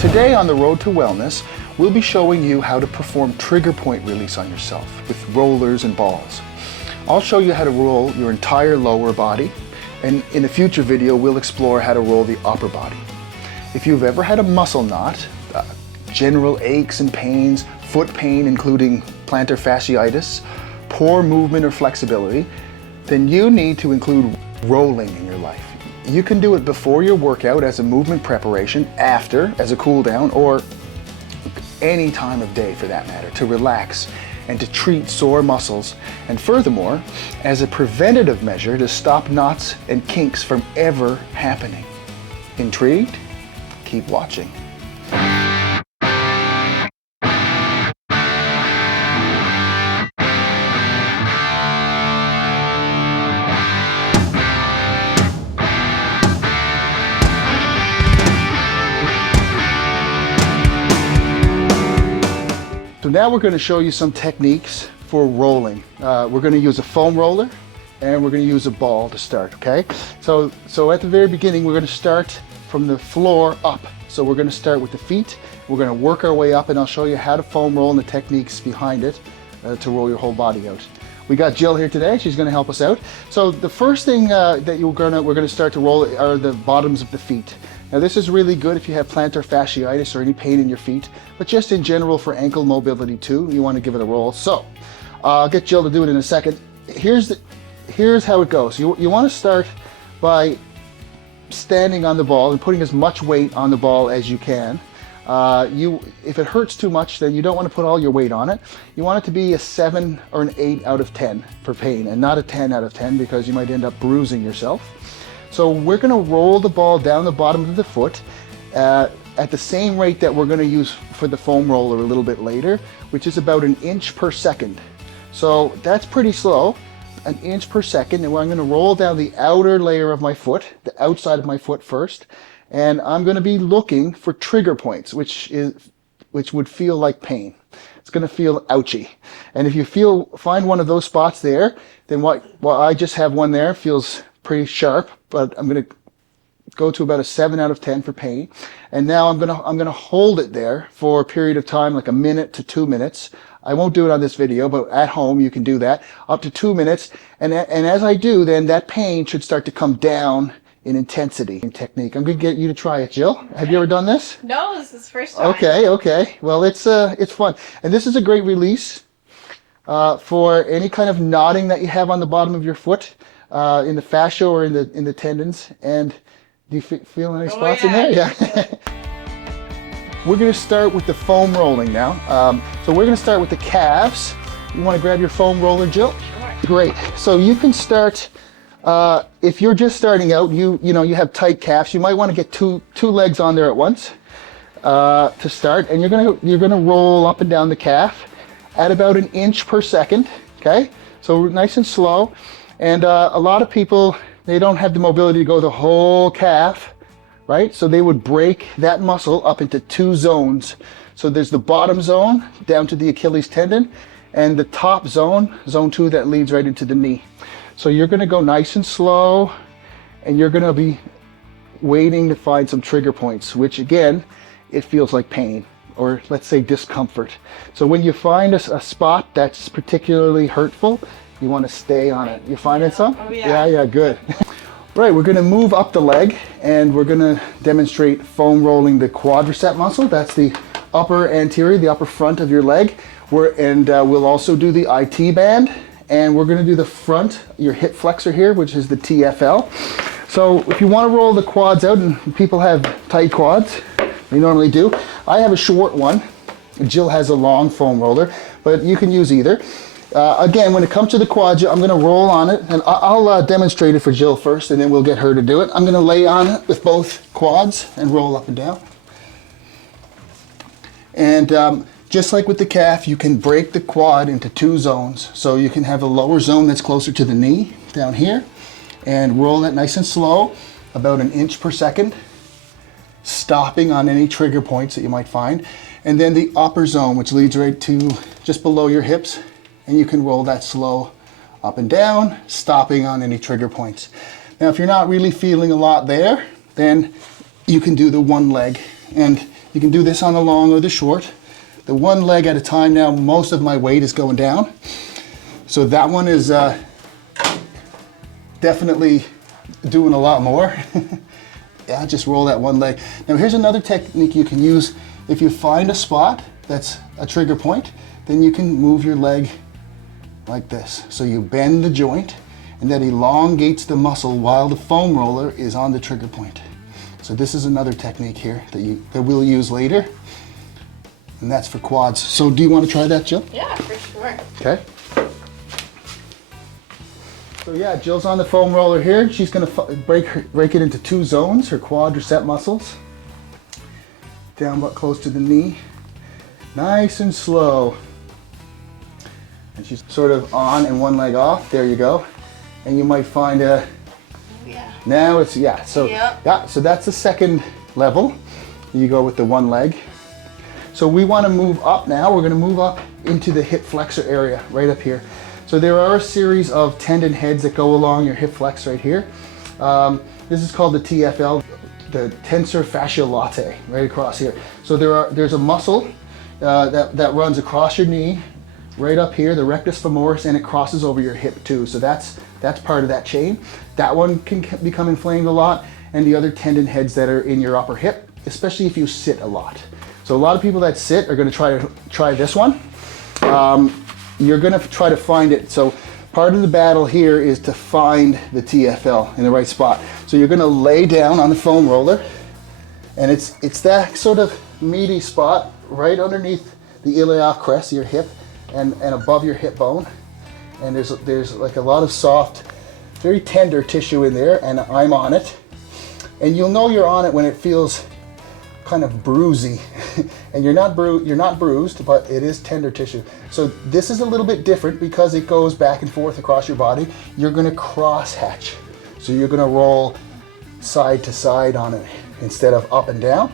Today on the Road to Wellness, we'll be showing you how to perform trigger point release on yourself with rollers and balls. I'll show you how to roll your entire lower body, and in a future video we'll explore how to roll the upper body. If you've ever had a muscle knot, general aches and pains, foot pain including plantar fasciitis, poor movement or flexibility, then you need to include rolling in your life. You can do it before your workout as a movement preparation, after as a cool down, or any time of day for that matter, to relax and to treat sore muscles, and furthermore, as a preventative measure to stop knots and kinks from ever happening. Intrigued? Keep watching. So now we're going to show you some techniques for rolling. We're going to use a foam roller and we're going to use a ball to start, okay? So at the very beginning, we're going to start from the floor up. So we're going to start with the feet. We're going to work our way up, and I'll show you how to foam roll and the techniques behind it to roll your whole body out. We got Jill here today. She's going to help us out. So the first thing that we're going to start to roll are the bottoms of the feet. Now this is really good if you have plantar fasciitis or any pain in your feet, but just in general for ankle mobility too, you want to give it a roll. So I'll get Jill to do it in a second. Here's how it goes. You want to start by standing on the ball and putting as much weight on the ball as you can. If it hurts too much, then you don't want to put all your weight on it. You want it to be a 7 or an 8 out of 10 for pain, and not a 10 out of 10 because you might end up bruising yourself. So we're going to roll the ball down the bottom of the foot at the same rate that we're going to use for the foam roller a little bit later, which is about 1 inch per second. So that's pretty slow, 1 inch per second, and I'm going to roll down the outer layer of my foot, the outside of my foot first, and I'm going to be looking for trigger points, which would feel like pain. It's going to feel ouchy. And if you find one of those spots there, then what I just have one there feels pretty sharp, but I'm going to go to about a 7 out of 10 for pain. And now I'm going to hold it there for a period of time, like 1 minute to 2 minutes. I won't do it on this video, but at home you can do that, up to 2 minutes. And as I do, then that pain should start to come down in intensity and technique. I'm going to get you to try it, Jill. Have you ever done this? No, this is the first time. Okay. Well, it's fun. And this is a great release for any kind of knotting that you have on the bottom of your foot, in the fascia or in the tendons. And do you feel any spots in there? Yeah. We're going to start with the foam rolling now. So we're going to start with the calves. You want to grab your foam roller, Jill? Sure. Great. So you can start. If you're just starting out, you have tight calves, you might want to get two legs on there at once to start, and you're gonna roll up and down the calf at about 1 inch per second. Okay, so nice and slow. And a lot of people, they don't have the mobility to go the whole calf, right? So they would break that muscle up into 2 zones. So there's the bottom zone down to the Achilles tendon, and the top zone, zone 2, that leads right into the knee. So you're going to go nice and slow, and you're going to be waiting to find some trigger points, which again, it feels like pain, or let's say discomfort. So when you find a spot that's particularly hurtful, you want to stay on it. You finding some? Oh yeah. Yeah, good. Right, we're going to move up the leg, and we're going to demonstrate foam rolling the quadricep muscle. That's the upper anterior, the upper front of your leg. We'll also do the IT band. And we're going to do the front, your hip flexor here, which is the T.F.L. So if you want to roll the quads out, and people have tight quads, they normally do. I have a short one. Jill has a long foam roller, but you can use either. Again, when it comes to the quads, I'm going to roll on it, and I'll demonstrate it for Jill first, and then we'll get her to do it. I'm going to lay on it with both quads and roll up and down. And just like with the calf, you can break the quad into 2 zones. So you can have a lower zone that's closer to the knee, down here, and roll it nice and slow, about 1 inch per second, stopping on any trigger points that you might find. And then the upper zone, which leads right to just below your hips, and you can roll that slow up and down, stopping on any trigger points. Now, if you're not really feeling a lot there, then you can do the one leg And you can do this on the long or the short. The one leg at a time now, most of my weight is going down. So that one is definitely doing a lot more. Yeah, just roll that one leg. Now here's another technique you can use. If you find a spot that's a trigger point, then you can move your leg like this. So you bend the joint and that elongates the muscle while the foam roller is on the trigger point. So this is another technique here that we'll use later. And that's for quads. So do you want to try that, Jill? Yeah, for sure. Okay. So yeah, Jill's on the foam roller here. She's going to break it into 2 zones, her quadricep muscles. Down but close to the knee. Nice and slow. And she's sort of on and one leg off. There you go. And you might find now it's, so so that's the second level. You go with the one leg. So we want to move up now. We're going to move up into the hip flexor area, right up here. So there are a series of tendon heads that go along your hip flex right here. This is called the T.F.L, the tensor fasciae latae, right across here. So there's a muscle that runs across your knee, right up here, the rectus femoris, and it crosses over your hip too. So that's part of that chain. That one can become inflamed a lot, and the other tendon heads that are in your upper hip, especially if you sit a lot. So a lot of people that sit are going to try this one. You're going to try to find it. So part of the battle here is to find the T.F.L in the right spot. So you're going to lay down on the foam roller, and it's that sort of meaty spot right underneath the iliac crest, your hip, and above your hip bone. And there's like a lot of soft, very tender tissue in there, and I'm on it. And you'll know you're on it when it feels kind of bruisey. And you're not bruised, but it is tender tissue. So this is a little bit different because it goes back and forth across your body. You're going to cross hatch. So you're going to roll side to side on it instead of up and down.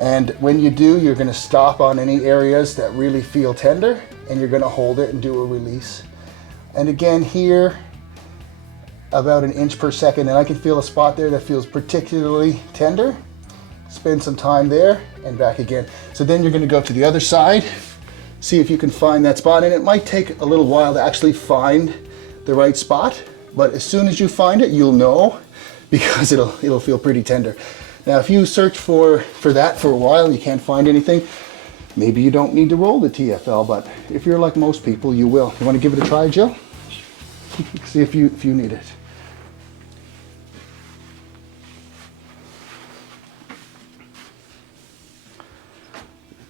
And when you do, you're going to stop on any areas that really feel tender, and you're going to hold it and do a release. And again here, about 1 inch per second, and I can feel a spot there that feels particularly tender. Spend some time there and back again. So then you're going to go to the other side, see if you can find that spot, and it might take a little while to actually find the right spot, but as soon as you find it, you'll know, because it'll feel pretty tender. Now if you search for that for a while and you can't find anything, maybe you don't need to roll the T.F.L, but if you're like most people, you will. You want to give it a try, Jill? See if you need it.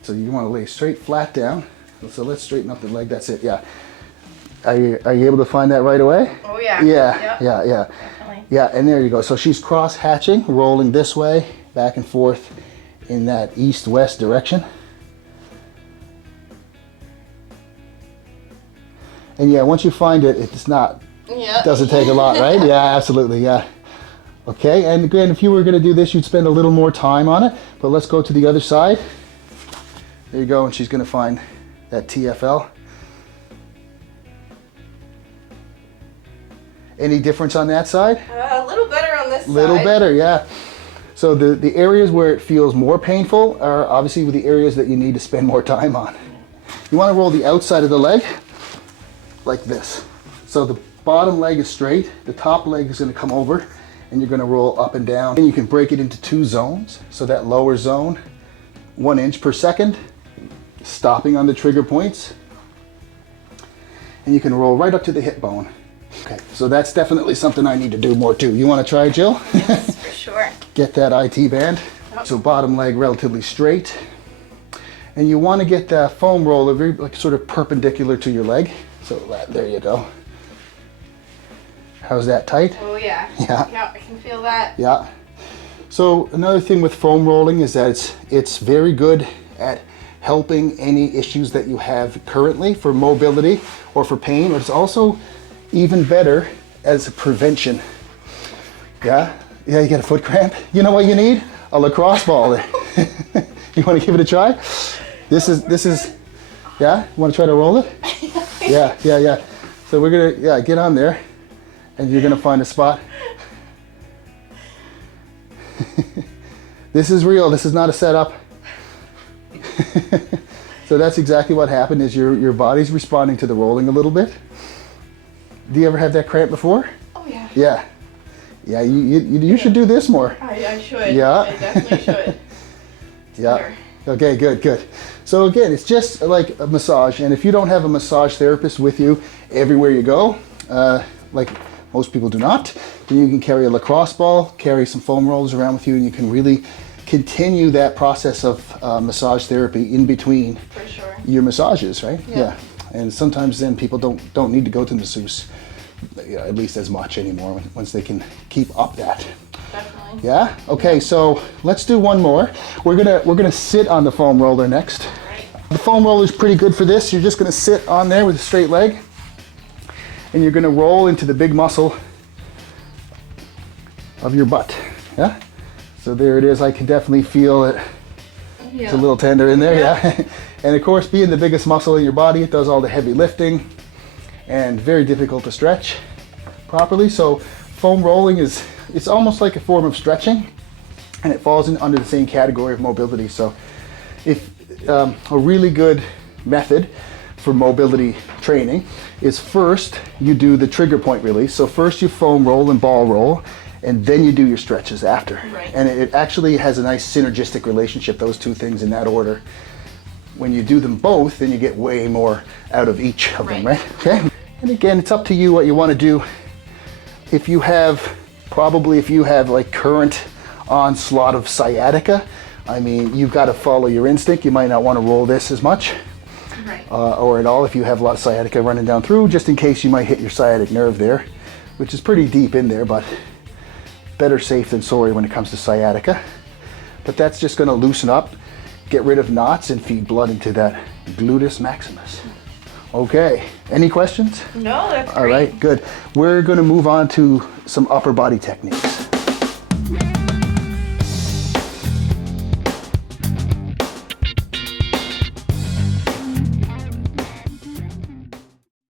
So you want to lay straight flat down. So let's straighten up the leg. That's it. Yeah. Are you able to find that right away? Oh yeah. Yeah. Yep. Yeah. Definitely. Yeah. And there you go. So she's cross hatching, rolling this way, back and forth in that east-west direction. And yeah, once you find it, it's not. Yeah. It doesn't take a lot, right? Yeah, absolutely. Yeah. Okay. And again, if you were going to do this, you'd spend a little more time on it. But let's go to the other side. There you go, and she's going to find that T.F.L. Any difference on that side? A little better on this side. Little better, yeah. So the areas where it feels more painful are obviously the areas that you need to spend more time on. You want to roll the outside of the leg like this. So the bottom leg is straight, the top leg is going to come over, and you're going to roll up and down. And you can break it into 2 zones. So that lower zone, 1 inch per second, stopping on the trigger points, and you can roll right up to the hip bone. Okay, so that's definitely something I need to do more too. You want to try, Jill? Yes, for sure. Get that IT band. Yep. So bottom leg relatively straight, and you want to get that foam roller very sort of perpendicular to your leg. So there you go. How's that tight? Oh yeah. Yeah. Yeah, I can feel that. Yeah. So another thing with foam rolling is that it's very good at helping any issues that you have currently for mobility or for pain, or it's also even better as a prevention. Yeah? Yeah, you get a foot cramp? You know what you need? A lacrosse ball. You want to give it a try? This is, yeah? You want to try to roll it? Yeah. So we're gonna, get on there, and you're gonna find a spot. This is real. This is not a setup. So that's exactly what happened is your body's responding to the rolling a little bit. Do you ever have that cramp before? Oh yeah. Yeah. Yeah, you should do this more. I should. Yeah. I definitely should. Yeah. Here. Okay, good. So again, it's just like a massage, and if you don't have a massage therapist with you everywhere you go, like most people do not, then you can carry a lacrosse ball, carry some foam rollers around with you, and you can really continue that process of massage therapy in between For sure. your massages, right? Yeah. And sometimes then people don't need to go to masseuse, at least as much anymore once they can keep up that. Definitely. Yeah? Okay, so let's do one more. We're gonna sit on the foam roller next. Right. The foam roller is pretty good for this. You're just gonna sit on there with a straight leg, and you're gonna roll into the big muscle of your butt. Yeah? So there it is. I can definitely feel it. Yeah. It's a little tender in there, yeah. And of course, being the biggest muscle in your body, it does all the heavy lifting and very difficult to stretch properly. So foam rolling it's almost like a form of stretching, and it falls under the same category of mobility. So if a really good method for mobility training is first you do the trigger point release. So first you foam roll and ball roll, and then you do your stretches after. Right. And it actually has a nice synergistic relationship, those two things in that order. When you do them both, then you get way more out of each of them, right? Okay. And again, it's up to you what you want to do. If you have like current onslaught of sciatica, I mean, you've got to follow your instinct. You might not want to roll this as much, Right. or at all if you have a lot of sciatica running down through, just in case you might hit your sciatic nerve there, which is pretty deep in there, but better safe than sorry when it comes to sciatica. But that's just going to loosen up, get rid of knots, and feed blood into that gluteus maximus. Okay, any questions? No, that's great. All right, good. We're going to move on to some upper body techniques.